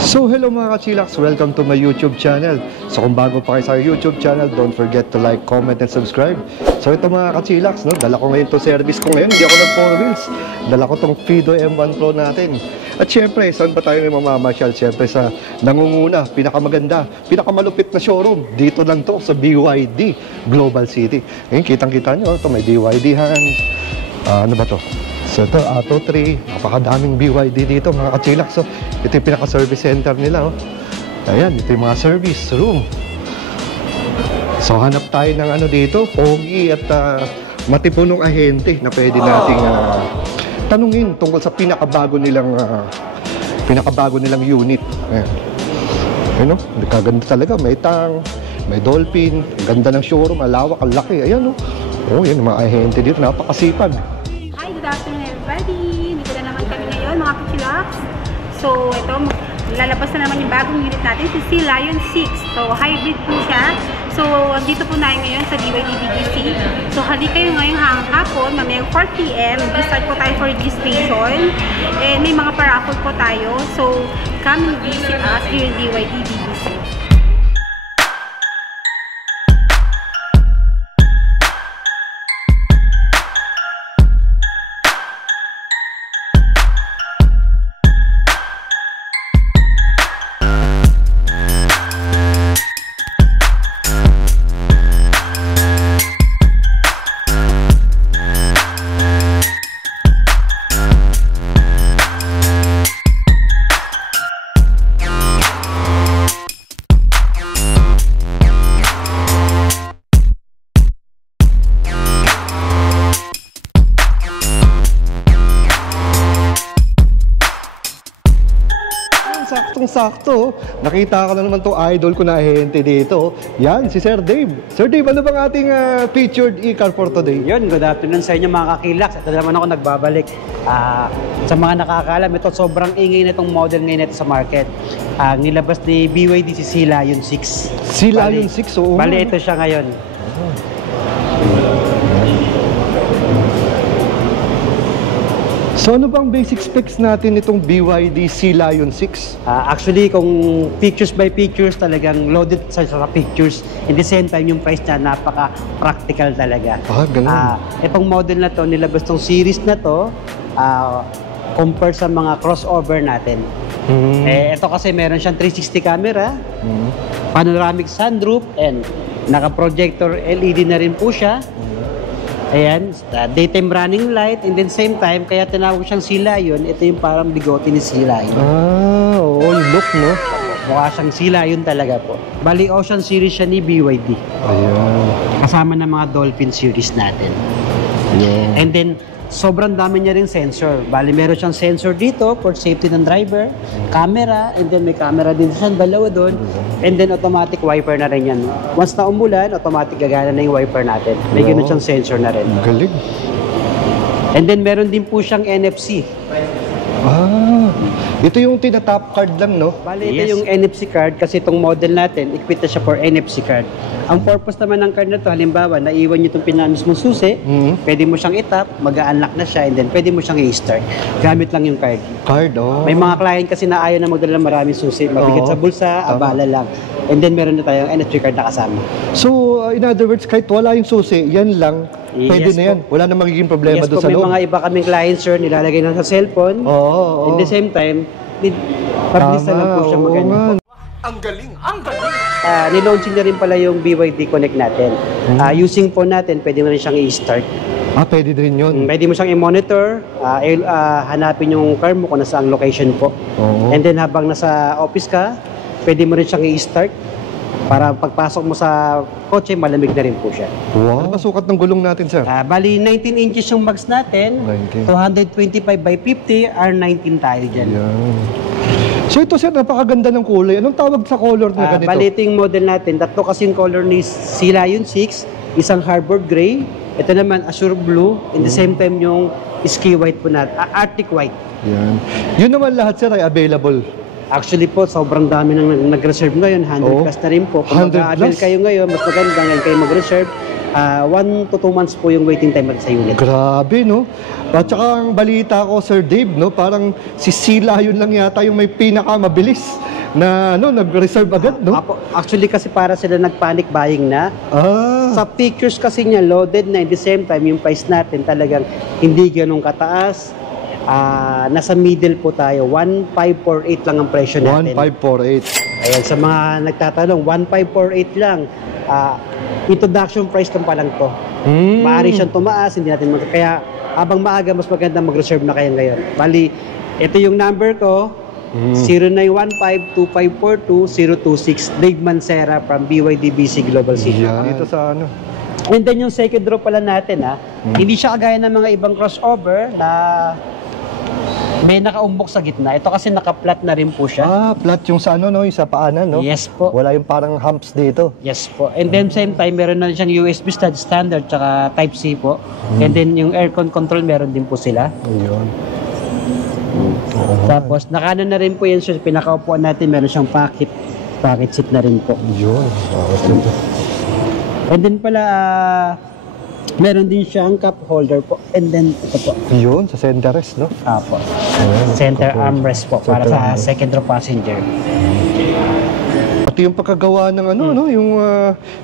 So hello mga ka-chillax, welcome to my YouTube channel. So kung bago pa kayo sa YouTube channel, don't forget to like, comment, and subscribe. So ito mga ka-chillax, no? Dala ko ngayon to service ko ngayon, hindi ako nag-4 wheels. Dala ko tong Fido M1 Pro natin. At syempre, saan pa tayo mamamasyal? Syempre sa nangunguna, pinakamaganda, pinakamalupit na showroom. Dito lang to sa BYD Global City. Ngayon, kitang-kita nyo, ito may BYD-han. Ano ba to? So ito, Auto 3, napakadaming BYD dito mga ka-chillax. So ito yung pinaka-service center nila. Ayan, ito yung mga service room. So hanap tayo ng ano dito, pogi at matipunong ahente na pwede nating tanungin tungkol sa pinakabago nilang unit. Ayan. Ayan, kaganda talaga, may tang, may dolphin, ganda ng showroom, malawak, ang laki. Ayan, oh, yan, mga ahente dito, napakasipag. Good afternoon everybody! Dito na naman kami ngayon mga ka-chillax. So ito, lalabas na naman yung bagong unit natin, si Sea Lion 6. So hybrid po siya. So dito po na ngayon sa BYD BGC. So halika kayo ngayong hapon, mamayang 4 PM. Start po tayo for registration. And may mga paraffle po tayo. So come and visit us here in BYD BGC. Saktong-sakto, nakita ko na naman itong idol ko na ahente dito. Yan, si Sir Dave. Sir Dave, ano bang ating featured e-car for today? Yun, good afternoon sa inyo mga kakilax. Ito naman ako nagbabalik. Sa mga nakakaalam, ito sobrang ingay na itong model ngayon ito sa market. Nilabas ni BYD si Sea Lion 6. Sea Lion 6, oo. Bali, ito siya ngayon. So ano bang basic specs natin itong BYD Sea Lion 6? Actually, kung pictures by pictures, talagang loaded sa pictures. In the same time, yung price niya napaka-practical talaga. Ganun. Itong model na to, nilabas tong series na to, compare sa mga crossover natin. Ito kasi meron siyang 360 camera, panoramic sunroof, and naka-projector LED na rin po siya. Ayan, daytime running light, and then same time, kaya tinawag siyang Sea Lion, ito yung parang bigote ni Sea Lion. Oo, look, no? Mukha siyang Sea Lion talaga po. Bali, Ocean series siya ni BYD. Ayan. Kasama ng mga Dolphin series natin. Yeah. And then, sobrang dami niya rin sensor. Bali, meron siyang sensor dito for safety ng driver, camera, and then may camera din siya, dalawa doon, and then automatic wiper na rin yan. Once na umulan, automatic gagana na yung wiper natin. May ganun siyang sensor na rin. Galing. And then meron din po siyang NFC. Ito yung tina-top card lang, no? Bali, ito yung NFC card kasi itong model natin, equipped na siya for NFC card. Ang purpose naman ng card na to, halimbawa, naiwan nyo itong pinamis mong susi, pwede mo siyang itap, mag-unlock na siya, and then pwede mo siyang i-start. Gamit lang yung card. May mga client kasi na ayaw na magdala ng maraming susi, mabigat sa bulsa, abala lang. And then meron na tayong NFC card na kasama. So, in other words, kahit wala yung susi, yan lang, pwede na yan. Wala na magiging problema doon sa loob. May mga iba kaming clients, sir, nilalagay na sa cellphone. In the same time, pabilisan lang po siya maganda. Ang galing! Nilaunching na rin pala yung BYD Connect natin. Using phone natin, pwede mo rin siyang i-start. Pwede din yun. Pwede mo siyang i-monitor, hanapin yung car mo kung nasa ang location po. And then habang nasa office ka, pwede mo rin siyang i-start. Para pagpasok mo sa kotse, malamig na rin po siya. Wow! Ano ba sukat ng gulong natin, sir? Bali, 19 inches yung max natin. 225 by 50, R19 tayo dyan. Yeah. So ito, sir, napakaganda ng kulay. Anong tawag sa color na ganito? Bali, ito yung model natin. Tatlo kasi yung color ni Sea Lion 6. Isang Harbor Gray. Ito naman, Azure Blue. In the same time, yung Ski White po natin. Arctic White. Yan. Yun naman lahat, sir, ay available. Actually po, sobrang dami nang nag-reserve ngayon. 100 plus na rin po. Kung mag-a-avail kayo ngayon, mas maganda ngayon kayo mag-reserve. 1 to 2 months po yung waiting time natin sa unit. Grabe, no? At saka ang balita ko, Sir Dave, no? Parang si Sila yun lang yata yung may pinakamabilis na nag-reserve agad, no? Actually kasi para sila nag-panic buying na. Sa pictures kasi niya, loaded na. At the same time, yung price natin talagang hindi ganun kataas. Nasa middle po tayo. 1,548 lang ang presyo natin. 1,548. Ayan, sa mga nagtatanong, 1,548 lang. Introduction price lang pa lang to. Maaari siyang tumaas, hindi natin kaya habang maaga, mas maganda mag-reserve na kayo ngayon. Bali, ito yung number ko, 0915-2542-026, Dave Mancera from BYDBC Global City. Dito sa And then yung second row pala natin, hindi siya kagaya ng mga ibang crossover na may nakaumbok sa gitna. Ito kasi naka-flat na rin po siya. Flat yung sa no? Yung sa paanan, no? Yes po. Wala yung parang humps dito. Yes po. And then same time, meron na siyang USB standard tsaka Type-C po. And then yung aircon control, meron din po sila. Ayun. Tapos, nakano na rin po yan. So, pinakaupuan natin, meron siyang pocket seat na rin po. Yun. And then pala, meron din siyang cup holder po. And then, ito po. Yun, sa center rest, no? Apo. Center armrest po para sa second row passenger. Pati yung pagkagawa ng yung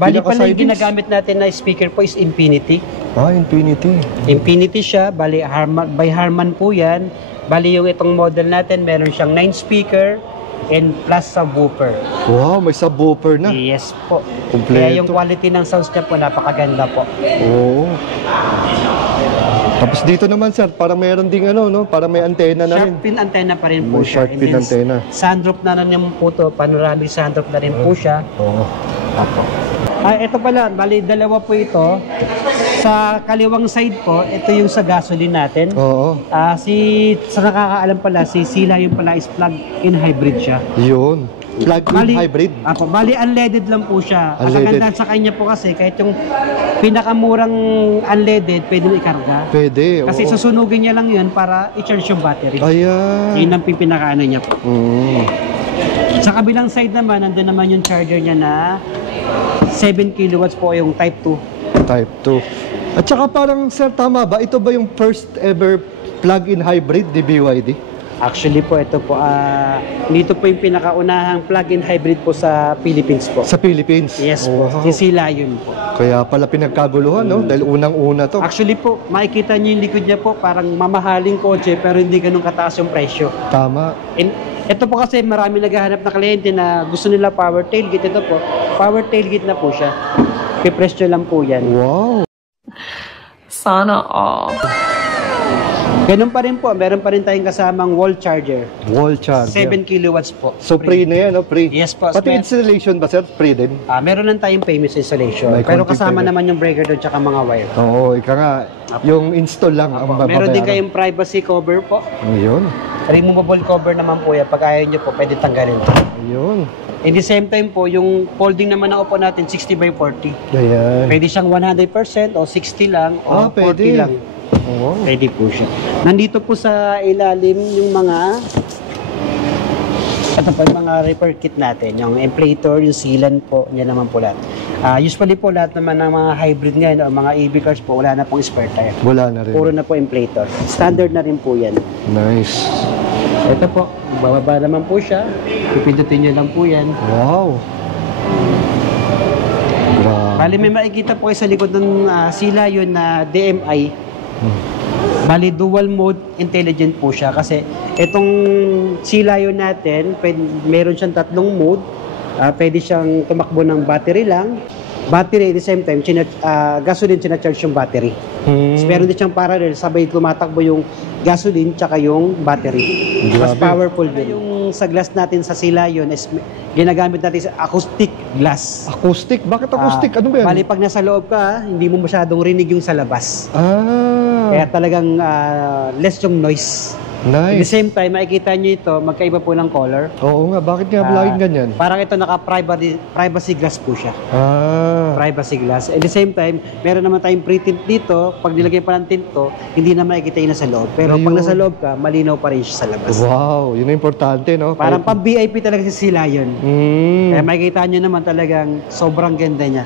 Bali pala yung pinaka-sidings. ginagamit natin na speaker po is Infinity. Infinity. Infinity siya, bali by Harman po yan. Bali yung itong model natin, meron siyang 9 speaker and plus subwoofer. Wow, may subwoofer na. Yes po. Kompleto. Kaya yung quality ng sounds niya po, napakaganda po. Oo. Tapos dito naman, sir, parang mayroon ding parang may antena na rin. Shark fin antenna pa rin po May siya. shark fin antenna. Sunroof na naman po to, panoramic sunroof na rin po siya. Oo. Ito pala, bali dalawa po ito. Sa kaliwang side po, ito yung sa gasoline natin. Oo. Sa nakakaalam pala, si Sila yung pala is plug-in hybrid siya. Yun. Plug-in hybrid. Bali unleaded lang po siya. Ang Unleaded. ganda sa kanya po kasi, kahit yung pinakamurang unleaded, pwede mo ikarga. Pwede, Kasi oo. susunugin niya lang yun para i-charge yung battery. Ayan. Yun ang pinakaano niya po. Mm. Sa kabilang side naman, nandun naman yung charger niya na 7 kilowatts po yung Type 2. Type 2. At saka parang, sir, tama ba? Ito ba yung first ever plug-in hybrid ni BYD? Actually po, ito po, dito po yung pinakaunahang plug-in hybrid po sa Philippines po. Sa Philippines? Yes po, Wow. si Sila yun po. Kaya pala pinagkaguluhan, no? Dahil unang-una to. Actually po, makikita niyo yung likod niya po, parang mamahaling kotse pero hindi ganun kataas yung presyo. Tama. And ito po kasi marami naghahanap na kliyente na gusto nila power tailgate. Ito po, power tailgate na po siya. Pipresyo lang po yan. Wow. Sana all. Ganun pa rin po, meron pa rin tayong kasamang wall charger. Wall charger. 7 kilowatts po. So, free na yan, no? Free. Yes po. Pati installation ba, sir? Free din? Meron lang tayong payments installation. May Pero konting kasama payment. naman yung breaker doon tsaka mga wire. Oo, ika nga. Yung install lang ang babayaran. Meron din kayong privacy cover po. Ayun. Removable cover naman po yan. Pag ayaw nyo po, pwede tanggalin. Ayun. In the same time po, yung folding naman ng upo natin, 60x40. Ayan. Pwede siyang 100% o 60 lang o 40 pwede. lang. Oo. Pwede po siya. Nandito po sa ilalim yung mga ito po yung mga repair kit natin. Yung inflator, yung sealant po, yan naman po lahat. Usually po lahat naman ng mga hybrid ngayon o mga EV cars po, wala na pong spare tire. Wala na rin. Puro na po inflator. Standard na rin po yan. Nice. Ito po, bababa naman po siya. Pipindutin nyo lang po yan. Wow. Grabe. Bali may makikita po kayo sa likod ng Sila yun na DMI. Bali dual mode intelligent po siya kasi itong Sila yun natin, meron siyang tatlong mode. Pwede siyang tumakbo ng battery lang. Battery at the same time, gasoline charge yung battery. So, meron din siyang parallel, sabay tumatakbo yung gasoline tsaka yung battery. Mas Grabe. powerful din. Yung sa glass natin sa Sila yun is ginagamit natin sa acoustic glass. Acoustic? Bakit acoustic? Ano ba yan? Bali pag nasa loob ka, hindi mo masyadong rinig yung sa labas. Ah. Kaya talagang less yung noise. At the Nice. same time, makikita nyo ito, magkaiba po ng color. Oo nga, bakit nga laging ganyan? Parang ito naka-privacy glass po siya. Privacy glass. At the same time, meron naman tayong pre-tint dito. Pag nilagay pa ng tint to, hindi na makikita yung nasa loob. Pero pag Ayun. nasa loob ka, malinaw pa rin siya sa labas. Wow, yun ang importante, no? Parang pang-VIP talaga si Sila yun. Kaya Mm. makikita nyo naman talagang sobrang ganda niya.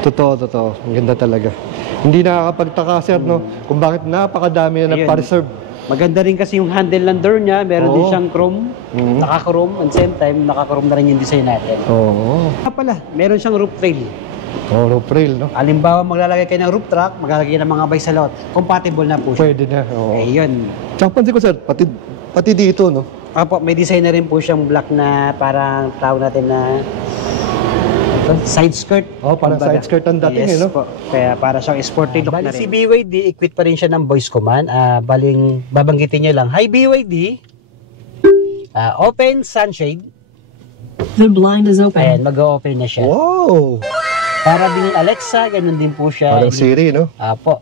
Totoo. Ang ganda talaga. Hindi nakakapagtaka, sir, no? Kung bakit napakadami na Ayun. pa-reserve. Maganda rin kasi yung handle ng door niya. Meron din Oo. siyang chrome. Mhm. Naka-chrome. At same time, naka-chrome na rin yung design natin. Oo. Pala, meron siyang roof rail. Oh, roof rail, no? Halimbawa, maglalagay kayo ng roof rack, maglalagay ng mga bay sa lot. Compatible na po siya. Pwede na. Oo. Ayun. Tsaka pansin ko, sir, pati dito, no? Apo, may design na rin po siyang black na parang tawag natin na side skirt. Oh, parang Kumbaga. side skirt ang dating, Yes no? po. Kaya para siyang sporty look na rin. Si BYD, equip pa rin siya ng voice command. Baling babanggitin niyo lang, "Hi BYD, open sunshade." The blind is open. Ayan, mag-open na siya. Wow! Para din Alexa, ganun din po siya. Parang Siri, no? Apo.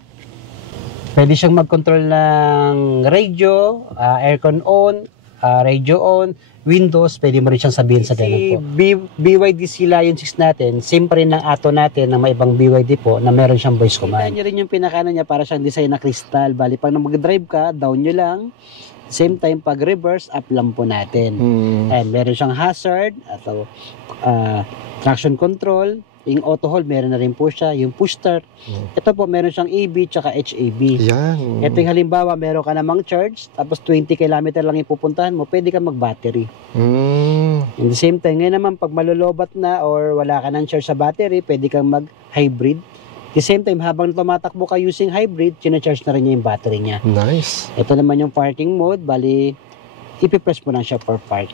Pwede siyang mag-control ng radio, aircon on, radio on, Windows, pwede mo rin siyang sabihin sa ganun po. BYD Lion 6 natin, same pa rin ng Atto natin na may ibang BYD po na meron siyang voice command. Kita nyo rin yung pinakano niya para siyang design na crystal. Bali, pag mag-drive ka, down nyo lang. Same time, pag reverse, up lang po natin. And meron siyang hazard, atau traction control. Yung auto hold, meron na rin po siya. Yung push start. Ito po, meron siyang EB tsaka HAB. Yan. Ito yung halimbawa, meron ka namang charge, tapos 20 km lang yung pupuntahan mo, pwede ka mag-battery. In the same time, ngayon naman, pag malulobat na or wala ka ng charge sa battery, pwede kang mag-hybrid. The same time, habang tumatakbo ka using hybrid, charge na rin niya yung battery niya. Nice. Ito naman yung parking mode, bali, ipipress mo lang siya for park.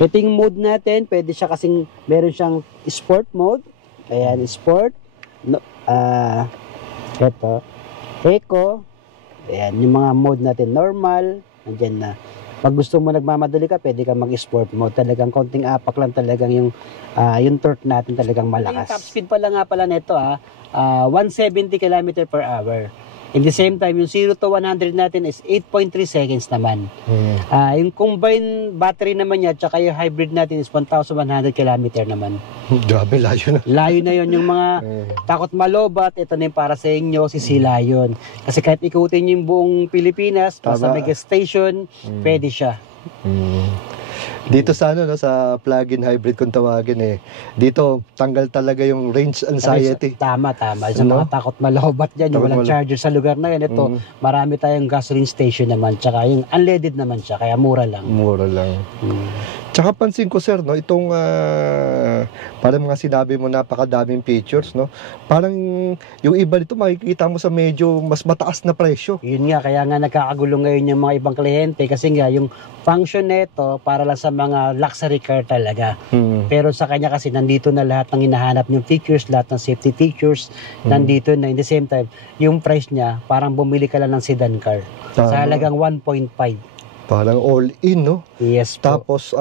Ito yung mode natin, pwede siya kasing, meron siyang sport mode. Ayan, sport. No, ito. Eco. Ayan, yung mga mode natin, normal. Nandiyan na. Pag gusto mo nagmamadali ka, pwede ka mag-sport mode. Talagang konting apak lang talagang yung torque natin talagang malakas. Yung top speed pala nga pala nito 170 km per hour. In the same time, yung 0 to 100 natin is 8.3 seconds naman. Yung combined battery naman niya, tsaka yung hybrid natin is 1,100 km naman. Grabe, layo na. Layo na yon yung mga takot malobat, ito na yung para sa inyo, si Lion. Kasi kahit ikutin yung buong Pilipinas, basta may gas station, pwede siya. Dito sa no, sa plug-in hybrid kung tawagin dito tanggal talaga yung range anxiety. Tama. Sa mga takot malobat dyan, yung walang charger sa lugar na yan, ito, marami tayong gasoline station naman, tsaka yung unleaded naman siya, kaya mura lang. Tsaka pansin ko, sir, no, itong parang mga sinabi mo, napakadaming features, no? Parang yung iba dito makikita mo sa medyo mas mataas na presyo. Yun nga, kaya nga nagkakagulo ngayon yung mga ibang kliyente kasi nga yung function nito para lang sa mga luxury car talaga. Pero sa kanya kasi nandito na lahat ng hinahanap yung features, lahat ng safety features, nandito na. In the same time, yung price niya, parang bumili ka lang ng sedan car. Tama. Sa halagang 1.5. Parang all in, no? Yes po. Tapos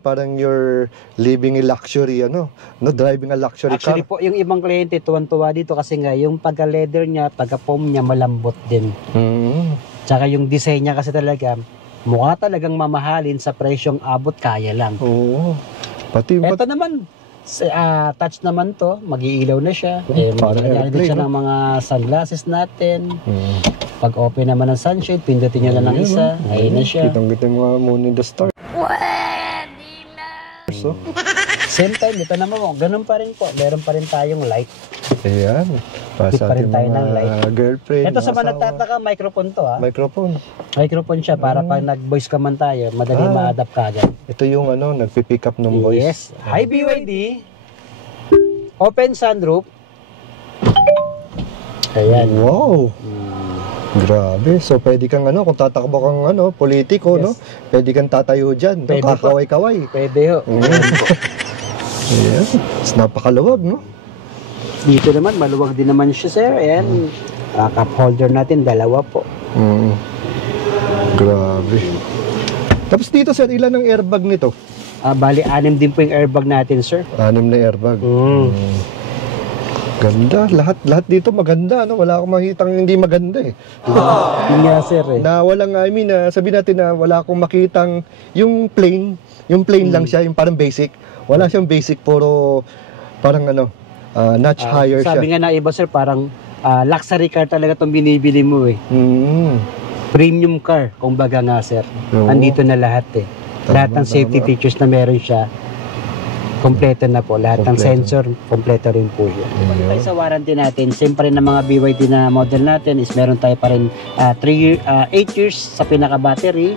parang you're living a luxury, driving a luxury Actually car. po, yung ibang kliyente tuwan-tuwa dito kasi nga yung pagka-leather niya, pagka-foam niya malambot din. Tsaka yung design niya kasi talaga mukha talagang mamahalin sa presyong abot kaya lang. Oo. Ito naman, touch naman to, mag-iilaw na siya. Parang Maglalagyan din airplane, siya ng mga sunglasses natin. Pag open naman ng sunshade, pindutin nyo lang ng isa. Ayun na siya. Kitang-kita yung mga moon in the star. So, Same time, ito naman mo, ganun pa rin po. Meron pa rin tayong light. ayan. Para Hit sa pa rin ating tayo ng mga light. girlfriend. Ito sa mga mga asawa. nagtataka, microphone to Microphone. Microphone siya para pag nag-voice ka man tayo, madali ma-adapt ka agad. Ito yung nagpipick up ng voice. Yes. Hi BYD. Open sunroof. Ayan. Wow. Grabe. So, pwede kang kung tatakbo kang politiko, no? Pwede kang tatayo dyan. No? Pwede po. Kakaway-kaway. Pwede ho. Ayan. Mas napakaluwag, no? Dito naman, maluwag din naman siya, sir. Ayan. Cup holder natin, dalawa po. Grabe. Tapos dito, sir, ilan ang airbag nito? Bali, 6 din po yung airbag natin, sir. 6 na airbag. Ganda. Lahat dito maganda, no? Wala akong makitang hindi maganda eh. Yun nga sir eh. Na walang, I mean, sabihin natin na wala akong makitang yung plain lang siya, yung parang basic. Wala siyang basic, puro parang notch higher siya. Sabi nga na iba sir, parang luxury car talaga itong binibili mo eh. Premium car, kumbaga nga sir. Oo. Andito na lahat eh. Lahat ng safety features na meron siya, kompleto na po. Lahat ng Kompleto. sensor, kompleto rin po yun. Tayo sa warranty natin, siyempre ng mga BYD na model natin is meron tayo pa rin 8 years sa pinaka-battery,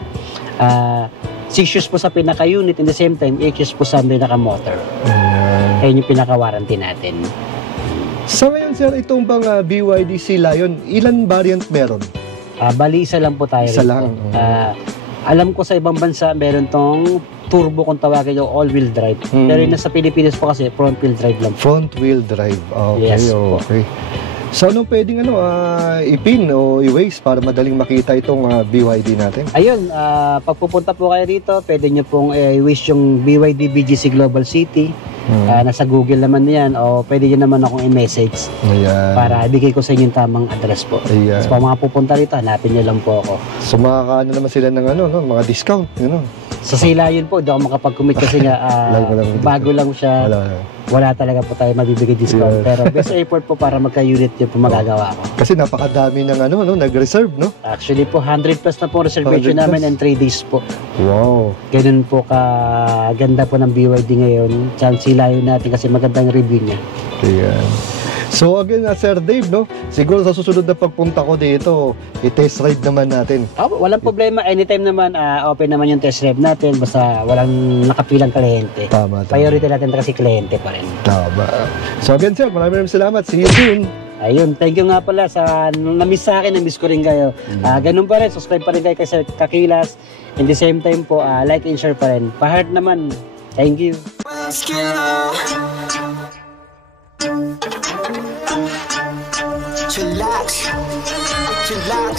6 years po sa pinaka-unit, in the same time, 8 years po sa pinaka-motor. Ayun yung pinaka-warranty natin. Sa ngayon, sir, itong bang BYD Sea Lion, ilan variant meron? Bali, isa lang po tayo Isa rito. lang. Alam ko sa ibang bansa, meron tong turbo kung tawagin yung all-wheel drive. Pero yung nasa Pilipinas po kasi, front-wheel drive lang po. Front-wheel drive. Okay, Yes po. okay. So, anong pwedeng ipin o i-waste para madaling makita itong BYD natin? Ayun, pag pupunta po kayo dito, pwede nyo pong i-wish yung BYD BGC Global City. Nasa Google naman yan, o pwede nyo naman akong i-message Ayan. para ibigay ko sa inyo yung tamang address po. Ayan. So, pag mga pupunta rito, hanapin nyo lang po ako. So, makakaano naman sila ng mga discount, Sa sila yun po, hindi ako makapag-commit kasi nga bago lang siya. Wala talaga po tayo mabibigay discount. Yeah. Pero best effort po para magka-unit yun po magagawa ko. Kasi napakadami ng nag-reserve, no? Actually po, 100 plus na po reservation 100 plus? namin and 3 days po. Wow. Ganun po kaganda po ng BYD ngayon. Chance sila yun natin kasi magandang review niya. Ayan. So again, Sir Dave, no? Siguro sa susunod na pagpunta ko dito, i-test ride naman natin. Walang problema. Anytime naman, open naman yung test drive natin. Basta walang nakapilang kliyente. Tama. Priority natin kasi kliyente pa rin. Tama. So again, sir, maraming salamat. See you soon. Ayun, thank you nga pala sa na-miss sa akin, na-miss ko rin kayo. Ganun pa rin, subscribe pa rin kayo kay Sir Kakilas. In the same time po, like and share pa rin. Pa-heart naman. Thank you. Chillax, chillax.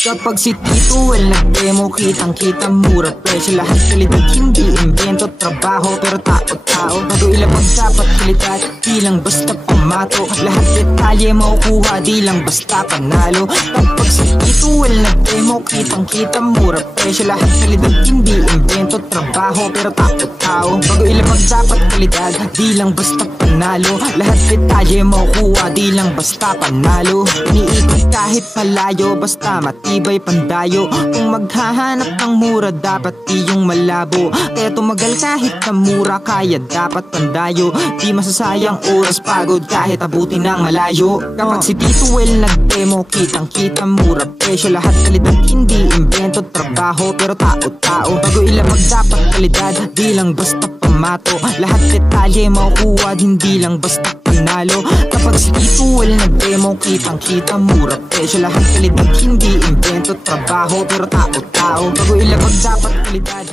Kapag si Tito Well nag-demo, kitang-kita mura presyo. Lahat kalidad, hindi invento, trabaho pero tao-tao. Bago ilabag dapat kalidad, di lang basta pamato. Lahat detalye makukuha, di lang basta panalo. Kapag si Tito Well nag-demo, kitang-kita mura presyo. Lahat kalidad, hindi invento, trabaho pero tao-tao. Bago ilabag dapat kalidad, di lang basta panalo. Lahat detalye makukuha, di lang basta panalo. Iniikot kahit malayo, basta matibay pandayo. Kung maghahanap ng mura, dapat iyong malabo. Kaya tumagal kahit na mura, kaya dapat pandayo. Di masasayang oras, pagod kahit abutin ng malayo. Kapag si Tito Well nag-demo, kitang-kita mura presyo. Lahat kalidad, hindi invento, trabaho pero tao-tao. Bago ilabag dapat kalidad, di lang basta pamato. Lahat detalye makukuha, hindi lang basta panalo. Kapag si Tito Well nag-demo, kitang-kita mura presyo. Lahat kalidad, hindi invento, trabaho pero tao-tao. Bago ilabag dapat kalidad,